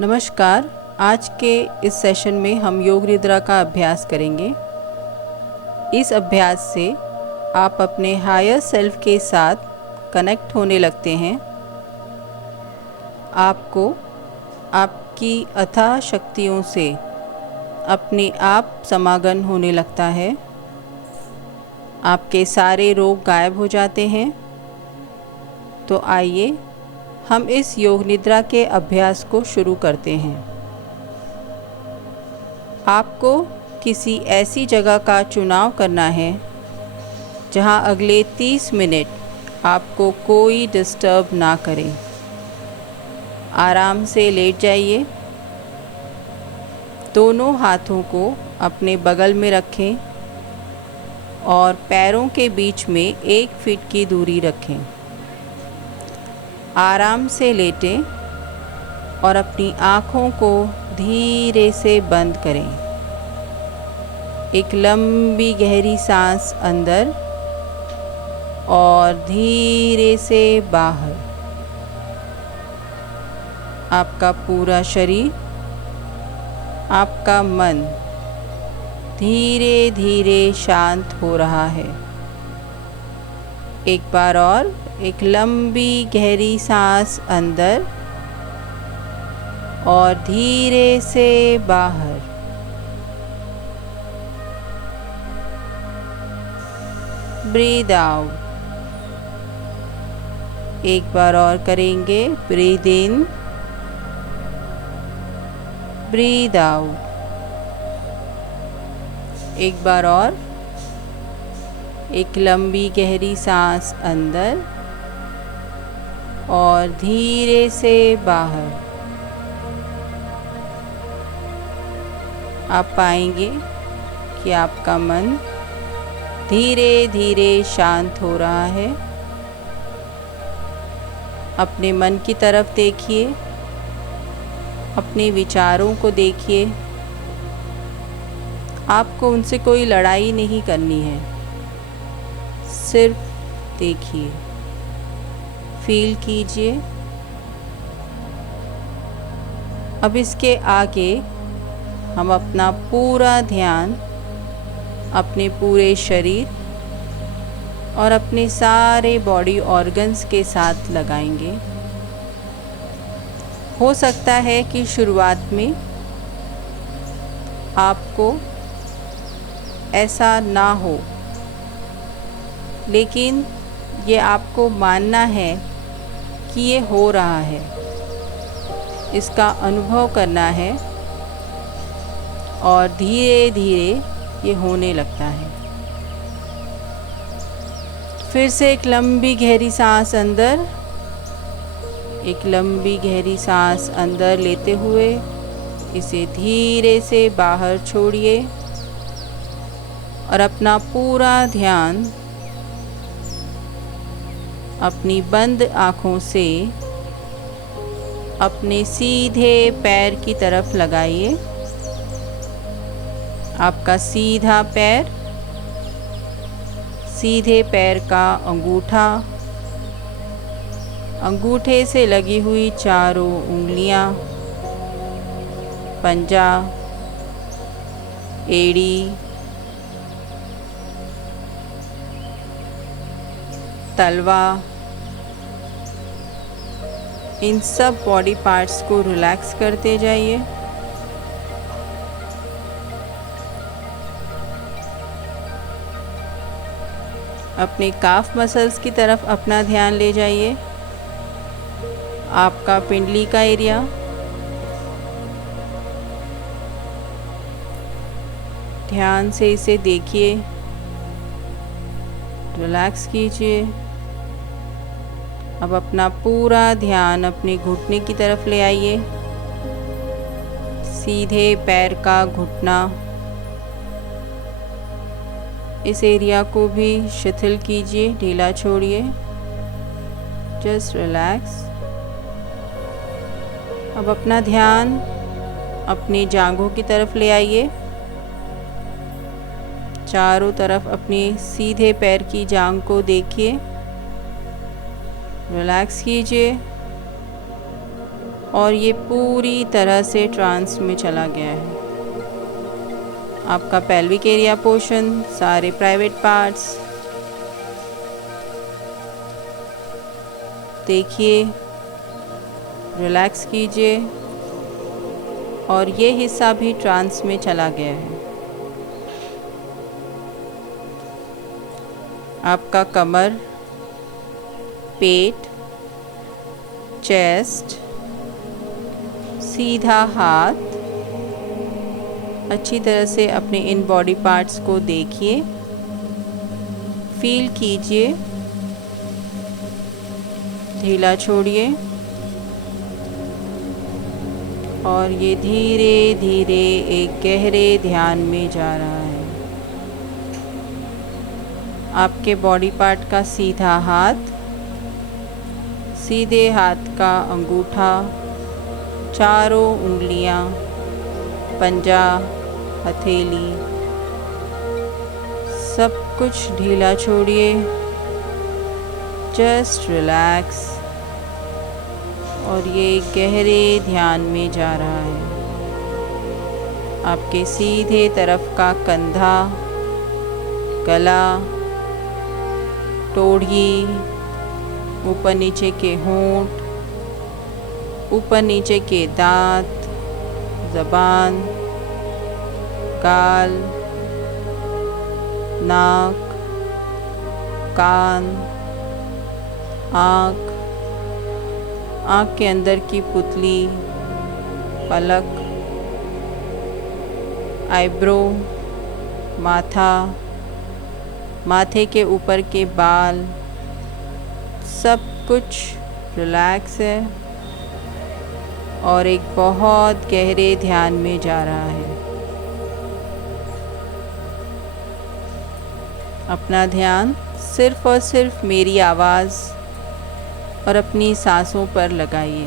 नमस्कार। आज के इस सेशन में हम योग निद्रा का अभ्यास करेंगे। इस अभ्यास से आप अपने हायर सेल्फ के साथ कनेक्ट होने लगते हैं। आपको आपकी अथाह शक्तियों से अपने आप समागम होने लगता है। आपके सारे रोग गायब हो जाते हैं। तो आइए हम इस योग निद्रा के अभ्यास को शुरू करते हैं। आपको किसी ऐसी जगह का चुनाव करना है जहां अगले 30 मिनट आपको कोई डिस्टर्ब ना करे। आराम से लेट जाइए। दोनों हाथों को अपने बगल में रखें और पैरों के बीच में 1 फीट की दूरी रखें। आराम से लेटें और अपनी आँखों को धीरे से बंद करें। एक लंबी गहरी सांस अंदर और धीरे से बाहर। आपका पूरा शरीर, आपका मन धीरे धीरे शांत हो रहा है। एक बार और, एक लंबी गहरी सांस अंदर और धीरे से बाहर। Breathe out. एक बार और करेंगे। Breathe in, breathe out. एक बार और, एक लंबी गहरी सांस अंदर और धीरे से बाहर। आप पाएंगे कि आपका मन धीरे धीरे शांत हो रहा है। अपने मन की तरफ देखिए, अपने विचारों को देखिए। आपको उनसे कोई लड़ाई नहीं करनी है, सिर्फ देखिए, फील कीजिए। अब इसके आगे हम अपना पूरा ध्यान अपने पूरे शरीर और अपने सारे बॉडी ऑर्गन्स के साथ लगाएंगे। हो सकता है कि शुरुआत में आपको ऐसा ना हो, लेकिन ये आपको मानना है कि ये हो रहा है। इसका अनुभव करना है और धीरे धीरे ये होने लगता है। फिर से एक लंबी गहरी सांस अंदर, एक लंबी गहरी सांस अंदर लेते हुए इसे धीरे से बाहर छोड़िए और अपना पूरा ध्यान अपनी बंद आँखों से अपने सीधे पैर की तरफ लगाइए। आपका सीधा पैर, सीधे पैर का अंगूठा, अंगूठे से लगी हुई चारों उंगलियां, पंजा, एड़ी, तलवा, इन सब बॉडी पार्ट्स को रिलैक्स करते जाइए। अपने काफ मसल्स की तरफ अपना ध्यान ले जाइए। आपका पिंडली का एरिया, ध्यान से इसे देखिए, रिलैक्स कीजिए। अब अपना पूरा ध्यान अपने घुटने की तरफ ले आइए। सीधे पैर का घुटना, इस एरिया को भी शिथिल कीजिए, ढीला छोड़िए। Just relax. अब अपना ध्यान अपनी जांघों की तरफ ले आइए। चारों तरफ अपने सीधे पैर की जांघ को देखिए, रिलैक्स कीजिए और ये पूरी तरह से ट्रांस में चला गया है। आपका पेल्विक एरिया पोर्शन, सारे प्राइवेट पार्ट्स देखिए, रिलैक्स कीजिए और ये हिस्सा भी ट्रांस में चला गया है। आपका कमर, पेट, चेस्ट, सीधा हाथ, अच्छी तरह से अपने इन बॉडी पार्ट्स को देखिए, फील कीजिए, ढीला छोड़िए और ये धीरे धीरे एक गहरे ध्यान में जा रहा है। आपके बॉडी पार्ट का सीधा हाथ, सीधे हाथ का अंगूठा, चारों उंगलियां, पंजा, हथेली, सब कुछ ढीला छोड़िए। जस्ट रिलैक्स और ये गहरे ध्यान में जा रहा है। आपके सीधे तरफ का कंधा, गला, टोड़ी, ऊपर नीचे के होंठ, ऊपर नीचे के दांत, ज़बान, गाल, नाक, कान, आँख, आँख के अंदर की पुतली, पलक, आईब्रो, माथा, माथे के ऊपर के बाल, सब कुछ रिलैक्स है और एक बहुत गहरे ध्यान में जा रहा है। अपना ध्यान सिर्फ़ और सिर्फ मेरी आवाज़ और अपनी सांसों पर लगाइए।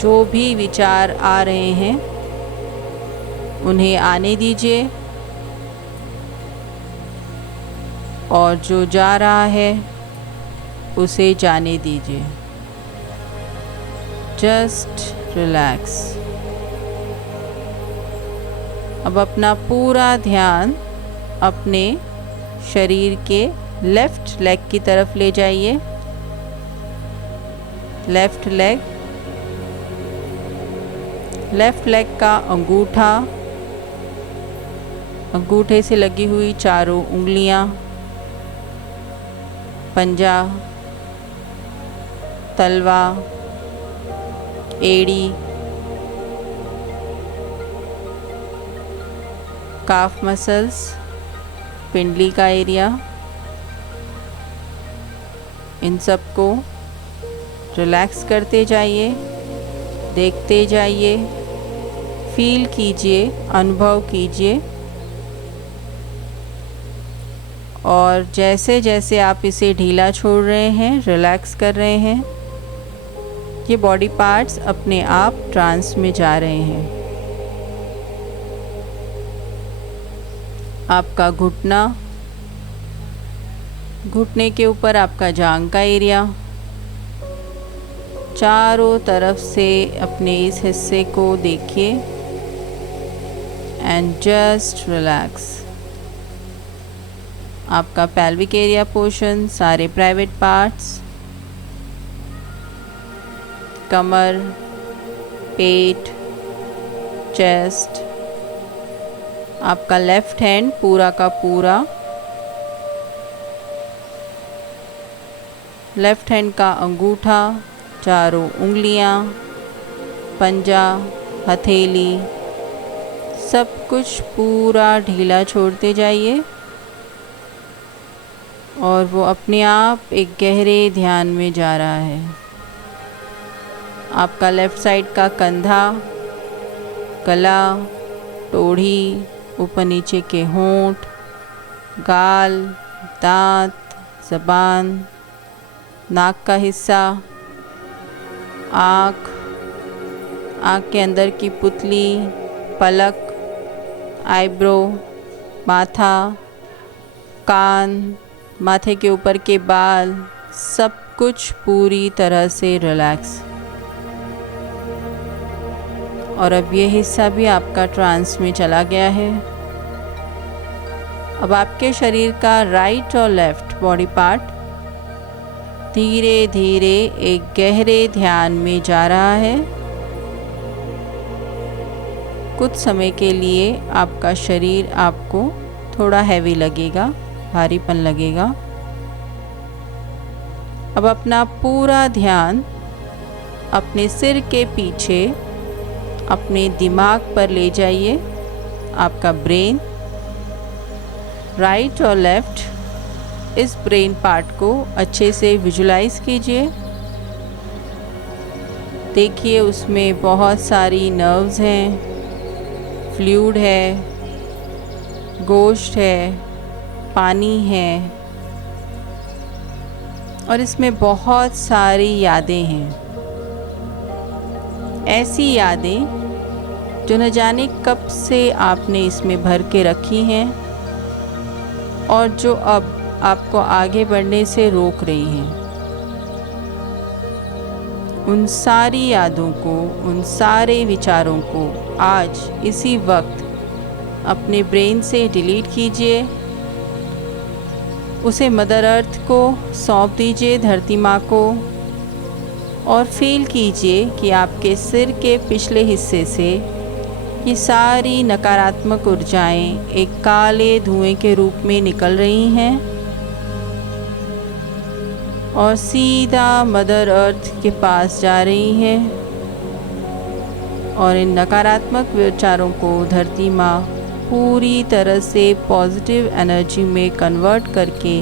जो भी विचार आ रहे हैं उन्हें आने दीजिए और जो जा रहा है उसे जाने दीजिए। Just relax. अब अपना पूरा ध्यान अपने शरीर के लेफ़्ट लेग की तरफ ले जाइए। लेफ़्ट लेग का अंगूठा, अंगूठे से लगी हुई चारों उंगलियां, पंजा, तलवा, एड़ी, काफ मसल्स, पिंडली का एरिया, इन सब को रिलैक्स करते जाइए, देखते जाइए, फील कीजिए, अनुभव कीजिए और जैसे जैसे आप इसे ढीला छोड़ रहे हैं, रिलैक्स कर रहे हैं, ये बॉडी पार्ट्स अपने आप ट्रांस में जा रहे हैं। आपका घुटना, घुटने के ऊपर आपका जांघ का एरिया, चारों तरफ से अपने इस हिस्से को देखिए एंड जस्ट रिलैक्स। आपका पेल्विक एरिया पोर्शन, सारे प्राइवेट पार्ट्स, कमर, पेट, चेस्ट, आपका लेफ़्ट हैंड पूरा का पूरा, लेफ़्ट हैंड का अंगूठा, चारों उंगलियां, पंजा, हथेली, सब कुछ पूरा ढीला छोड़ते जाइए और वो अपने आप एक गहरे ध्यान में जा रहा है। आपका लेफ़्ट साइड का कंधा, गला, टोड़ी, ऊपर नीचे के होंठ, गाल, दांत, ज़बान, नाक का हिस्सा, आँख, आँख के अंदर की पुतली, पलक, आईब्रो, माथा, कान, माथे के ऊपर के बाल, सब कुछ पूरी तरह से रिलैक्स। और अब ये हिस्सा भी आपका ट्रांस में चला गया है। अब आपके शरीर का राइट और लेफ्ट बॉडी पार्ट धीरे धीरे एक गहरे ध्यान में जा रहा है। कुछ समय के लिए आपका शरीर आपको थोड़ा हैवी लगेगा, भारीपन लगेगा। अब अपना पूरा ध्यान अपने सिर के पीछे अपने दिमाग पर ले जाइए। आपका ब्रेन, राइट और लेफ्ट, इस ब्रेन पार्ट को अच्छे से विजुलाइज कीजिए। देखिए उसमें बहुत सारी नर्व्स हैं, फ्लूइड है, गोश्त है, पानी है और इसमें बहुत सारी यादें हैं। ऐसी यादें जो न जाने कब से आपने इसमें भर के रखी हैं और जो अब आपको आगे बढ़ने से रोक रही हैं। उन सारी यादों को, उन सारे विचारों को आज इसी वक्त अपने ब्रेन से डिलीट कीजिए। उसे मदर अर्थ को सौंप दीजिए, धरती माँ को, और फील कीजिए कि आपके सिर के पिछले हिस्से से ये सारी नकारात्मक ऊर्जाएं एक काले धुएं के रूप में निकल रही हैं और सीधा मदर अर्थ के पास जा रही हैं और इन नकारात्मक विचारों को धरती माँ पूरी तरह से पॉजिटिव एनर्जी में कन्वर्ट करके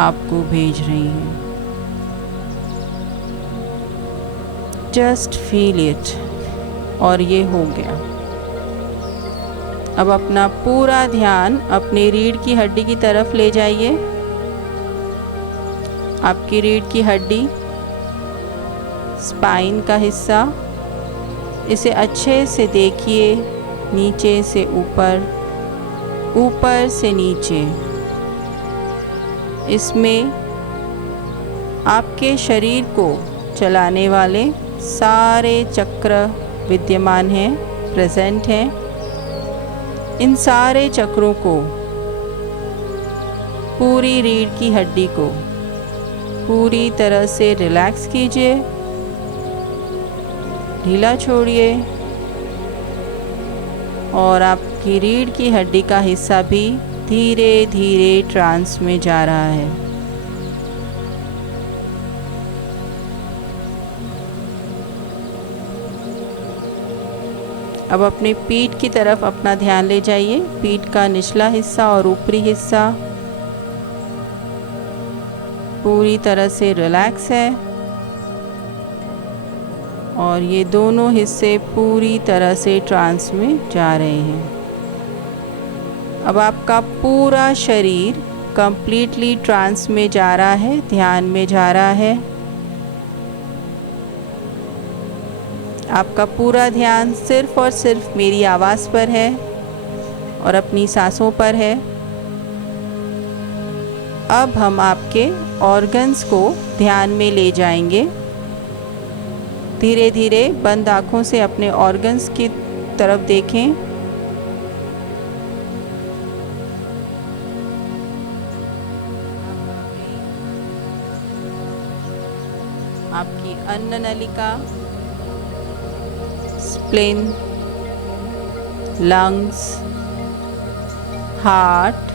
आपको भेज रही हैं। जस्ट फील इट, और ये हो गया। अब अपना पूरा ध्यान अपने रीढ़ की हड्डी की तरफ ले जाइए। आपकी रीढ़ की हड्डी, स्पाइन का हिस्सा, इसे अच्छे से देखिए, नीचे से ऊपर, ऊपर से नीचे। इसमें आपके शरीर को चलाने वाले सारे चक्र विद्यमान हैं, प्रेजेंट हैं। इन सारे चक्रों को, पूरी रीढ़ की हड्डी को पूरी तरह से रिलैक्स कीजिए, ढीला छोड़िए और आपकी रीढ़ की हड्डी का हिस्सा भी धीरे धीरे ट्रांस में जा रहा है। अब अपने पीठ की तरफ अपना ध्यान ले जाइए। पीठ का निचला हिस्सा और ऊपरी हिस्सा पूरी तरह से रिलैक्स है और ये दोनों हिस्से पूरी तरह से ट्रांस में जा रहे हैं। अब आपका पूरा शरीर कंप्लीटली ट्रांस में जा रहा है, ध्यान में जा रहा है। आपका पूरा ध्यान सिर्फ और सिर्फ मेरी आवाज़ पर है और अपनी सांसों पर है। अब हम आपके ऑर्गन्स को ध्यान में ले जाएंगे। धीरे धीरे बंद आँखों से अपने ऑर्गन्स की तरफ देखें। आपकी अन्न नलिका, spleen, lungs, heart,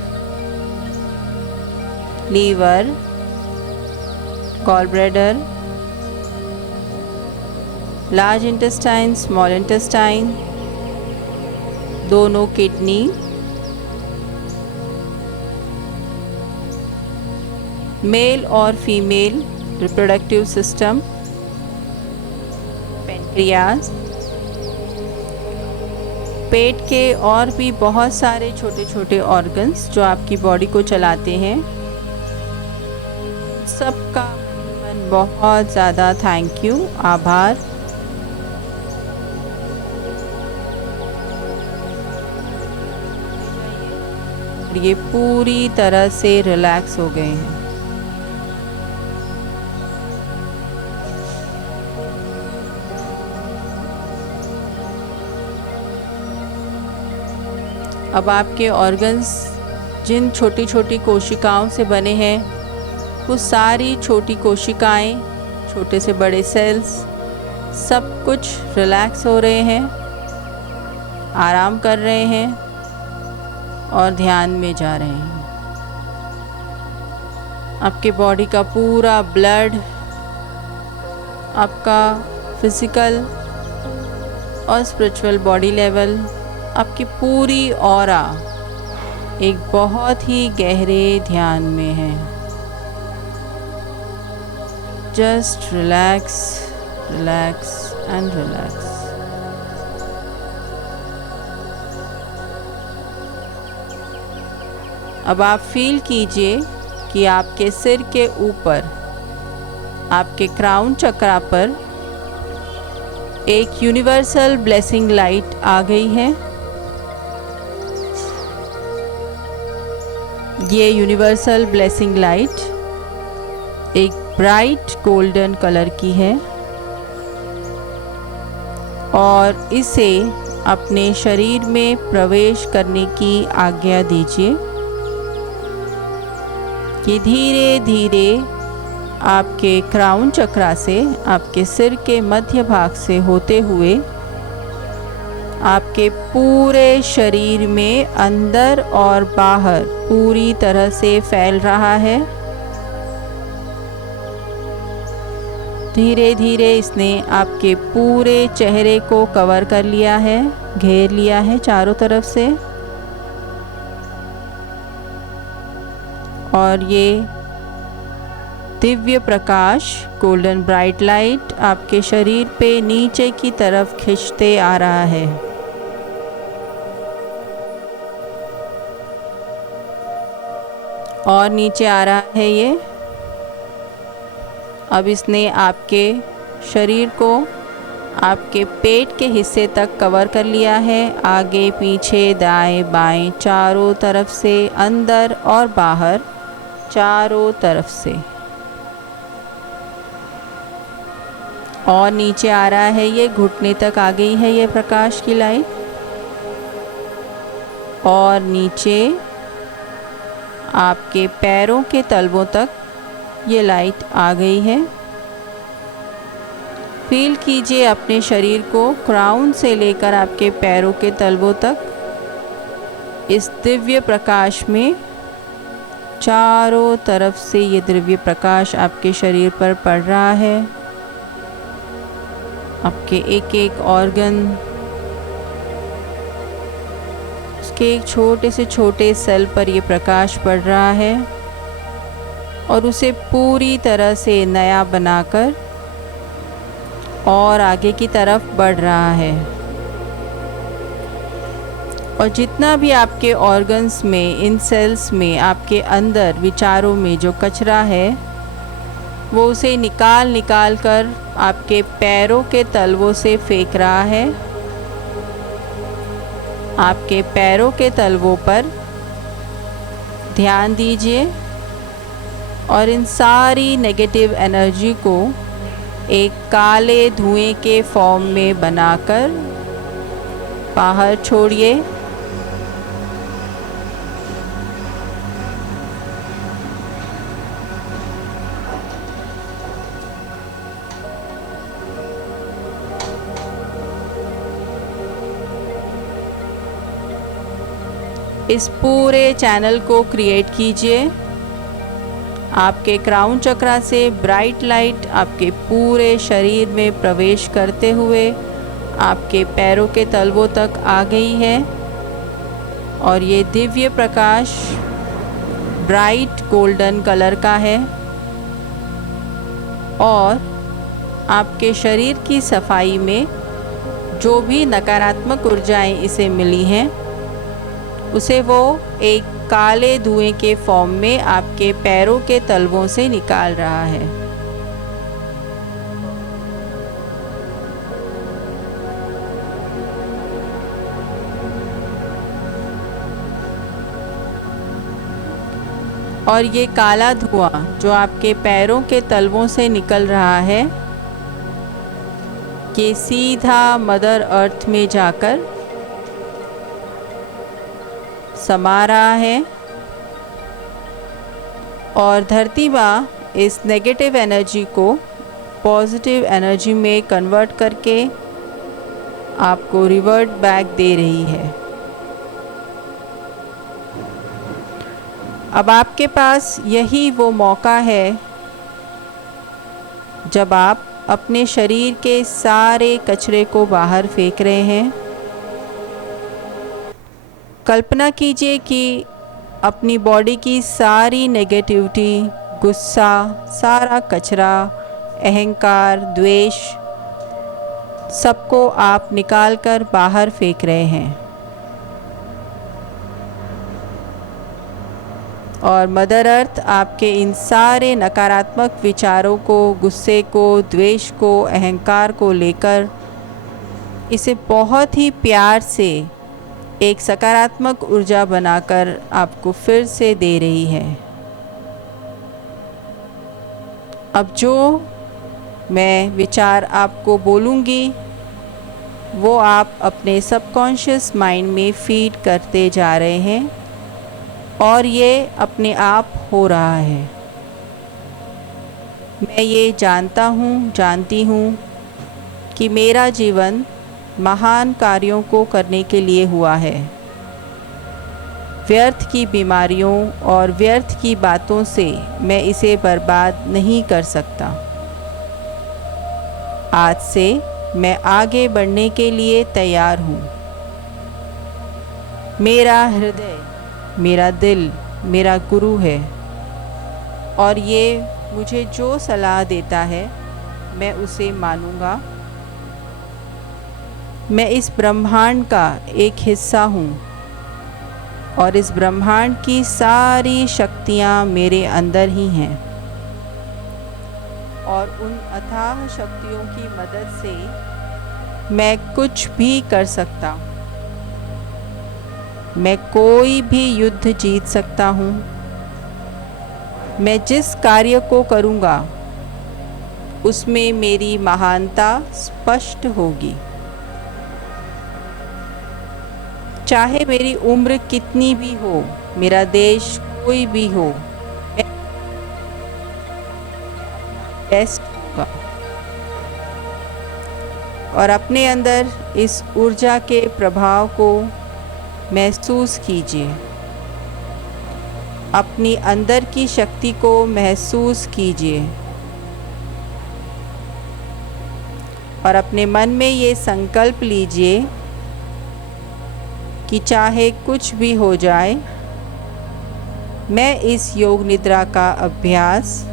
liver, gallbladder, large intestine, small intestine, दोनों किडनी, मेल और फीमेल रिप्रोडक्टिव सिस्टम, पेनक्रियाज, पेट के और भी बहुत सारे छोटे छोटे ऑर्गन्स जो आपकी बॉडी को चलाते हैं। सबका बहुत ज़्यादा थैंक यू, आभार। ये पूरी तरह से रिलैक्स हो गए हैं। अब आपके ऑर्गन्स जिन छोटी छोटी कोशिकाओं से बने हैं, वो सारी छोटी कोशिकाएं, छोटे से बड़े सेल्स, सब कुछ रिलैक्स हो रहे हैं, आराम कर रहे हैं और ध्यान में जा रहे हैं। आपके बॉडी का पूरा ब्लड, आपका फिज़िकल और स्पिरिचुअल बॉडी लेवल, आपकी पूरी ऑरा एक बहुत ही गहरे ध्यान में है। Just relax, relax and relax. अब आप फील कीजिए कि आपके सिर के ऊपर, आपके क्राउन चक्रा पर एक यूनिवर्सल ब्लेसिंग लाइट आ गई है। ये यूनिवर्सल ब्लेसिंग लाइट एक ब्राइट गोल्डन कलर की है और इसे अपने शरीर में प्रवेश करने की आज्ञा दीजिए कि धीरे धीरे आपके क्राउन चक्रा से, आपके सिर के मध्य भाग से होते हुए आपके पूरे शरीर में अंदर और बाहर पूरी तरह से फैल रहा है। धीरे धीरे इसने आपके पूरे चेहरे को कवर कर लिया है, घेर लिया है चारों तरफ से। और ये Divya Prakash, golden bright light आपके शरीर पे नीचे की तरफ खींचते आ रहा है। और नीचे आ रहा है ये। अब इसने आपके शरीर को आपके पेट के हिस्से तक कवर कर लिया है, आगे पीछे दाएं बाएं चारों तरफ से, अंदर और बाहर चारों तरफ से। और नीचे आ रहा है ये, घुटने तक आ गई है ये प्रकाश की लाइट। और नीचे आपके पैरों के तलवों तक ये लाइट आ गई है। फील कीजिए अपने शरीर को क्राउन से लेकर आपके पैरों के तलवों तक इस दिव्य प्रकाश में। चारों तरफ से ये दिव्य प्रकाश आपके शरीर पर पड़ रहा है। आपके एक एक ऑर्गन, उसके एक छोटे से छोटे सेल पर ये प्रकाश पड़ रहा है और उसे पूरी तरह से नया बनाकर और आगे की तरफ बढ़ रहा है। और जितना भी आपके ऑर्गन्स में, इन सेल्स में, आपके अंदर विचारों में जो कचरा है, वो उसे निकाल निकाल कर आपके पैरों के तलवों से फेंक रहा है। आपके पैरों के तलवों पर ध्यान दीजिए और इन सारी नेगेटिव एनर्जी को एक काले धुएं के फॉर्म में बनाकर बाहर छोड़िए। इस पूरे चैनल को क्रिएट कीजिए। आपके क्राउन चक्रा से ब्राइट लाइट आपके पूरे शरीर में प्रवेश करते हुए आपके पैरों के तलवों तक आ गई है और ये Divya Prakash bright golden colour का है और आपके शरीर की सफाई में जो भी नकारात्मक ऊर्जाएं इसे मिली हैं, उसे वो एक काले धुएं के फॉर्म में आपके पैरों के तलवों से निकाल रहा है। और ये काला धुआं जो आपके पैरों के तलवों से निकल रहा है, ये सीधा मदर अर्थ में जाकर समा रहा है और धरती माँ इस नेगेटिव एनर्जी को पॉजिटिव एनर्जी में कन्वर्ट करके आपको रिवर्ट बैक दे रही है। अब आपके पास यही वो मौका है जब आप अपने शरीर के सारे कचरे को बाहर फेंक रहे हैं। कल्पना कीजिए कि अपनी बॉडी की सारी नेगेटिविटी, गुस्सा, सारा कचरा, अहंकार, द्वेष, सबको आप निकाल कर बाहर फेंक रहे हैं और मदर अर्थ आपके इन सारे नकारात्मक विचारों को, गुस्से को, द्वेष को, अहंकार को लेकर इसे बहुत ही प्यार से एक सकारात्मक ऊर्जा बनाकर आपको फिर से दे रही है। अब जो मैं विचार आपको बोलूँगी वो आप अपने सबकॉन्शियस माइंड में फीड करते जा रहे हैं और ये अपने आप हो रहा है। मैं ये जानती हूँ कि मेरा जीवन महान कार्यों को करने के लिए हुआ है। व्यर्थ की बीमारियों और व्यर्थ की बातों से मैं इसे बर्बाद नहीं कर सकता। आज से मैं आगे बढ़ने के लिए तैयार हूँ। मेरा हृदय, मेरा दिल मेरा गुरु है और ये मुझे जो सलाह देता है मैं उसे मानूंगा। मैं इस ब्रह्मांड का एक हिस्सा हूँ और इस ब्रह्मांड की सारी शक्तियाँ मेरे अंदर ही हैं और उन अथाह शक्तियों की मदद से मैं कुछ भी कर सकता हूँ। मैं कोई भी युद्ध जीत सकता हूँ। मैं जिस कार्य को करूँगा उसमें मेरी महानता स्पष्ट होगी। चाहे मेरी उम्र कितनी भी हो, मेरा देश कोई भी हो, बेस्ट होगा। और अपने अंदर इस ऊर्जा के प्रभाव को महसूस कीजिए। अपनी अंदर की शक्ति को महसूस कीजिए और अपने मन में ये संकल्प लीजिए कि चाहे कुछ भी हो जाए, मैं इस योग निद्रा का अभ्यास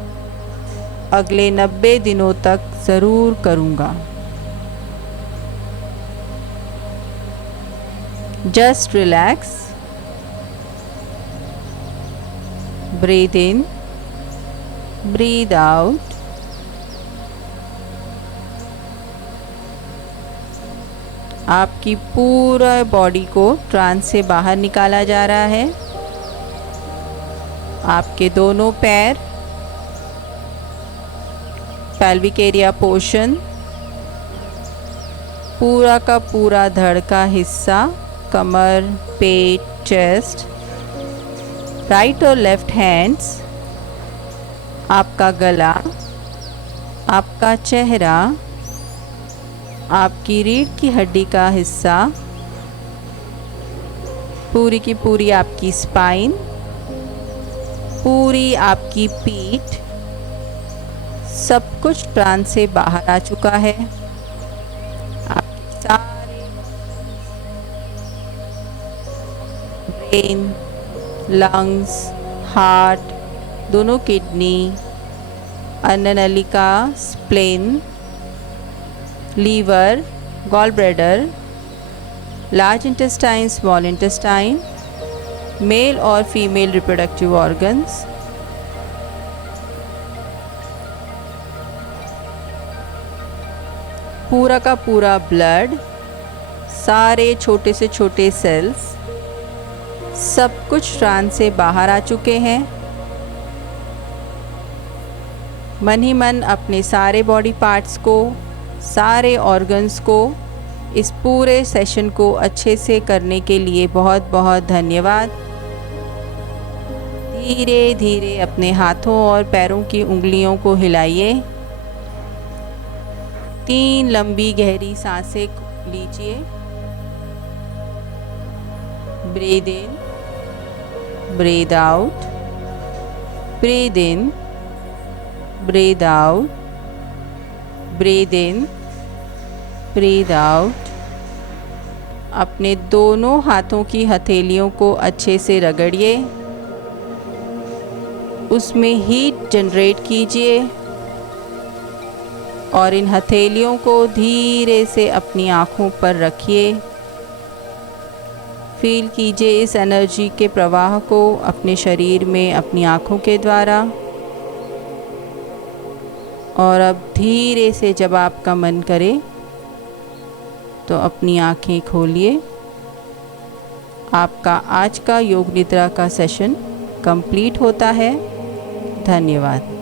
अगले 90 दिनों तक ज़रूर करूँगा। Just relax, breathe in, breathe out. आपकी पूरा बॉडी को ट्रांस से बाहर निकाला जा रहा है। आपके दोनों पैर, पेल्विक एरिया पोर्शन, पूरा का पूरा धड़ का हिस्सा, कमर, पेट, चेस्ट, राइट और लेफ्ट हैंड्स, आपका गला, आपका चेहरा, आपकी रीढ़ की हड्डी का हिस्सा, पूरी की पूरी आपकी स्पाइन, पूरी आपकी पीठ, सब कुछ ट्रांस से बाहर आ चुका है। आपकी सारी ब्रेन, लंग्स, हार्ट, दोनों किडनी, अन्ननलिका, spleen, liver, gall bladder, large intestine, small intestine, male और फीमेल रिप्रोडक्टिव ऑर्गन्स, पूरा का पूरा ब्लड, सारे छोटे से छोटे सेल्स, सब कुछ ट्रांस से बाहर आ चुके हैं। मन ही मन अपने सारे बॉडी पार्ट्स को, सारे ऑर्गन्स को, इस पूरे सेशन को अच्छे से करने के लिए बहुत बहुत धन्यवाद। धीरे धीरे अपने हाथों और पैरों की उंगलियों को हिलाइए। 3 लंबी गहरी सांसें लीजिए। Breathe in, breathe out, breathe in, breathe out, breathe in, breathe out. अपने दोनों हाथों की हथेलियों को अच्छे से रगड़िए, उसमें हीट जनरेट कीजिए और इन हथेलियों को धीरे से अपनी आँखों पर रखिए। फील कीजिए इस एनर्जी के प्रवाह को अपने शरीर में अपनी आँखों के द्वारा। और अब धीरे से जब आपका मन करे तो अपनी आँखें खोलिए। आपका आज का योग निद्रा का सेशन कंप्लीट होता है। धन्यवाद।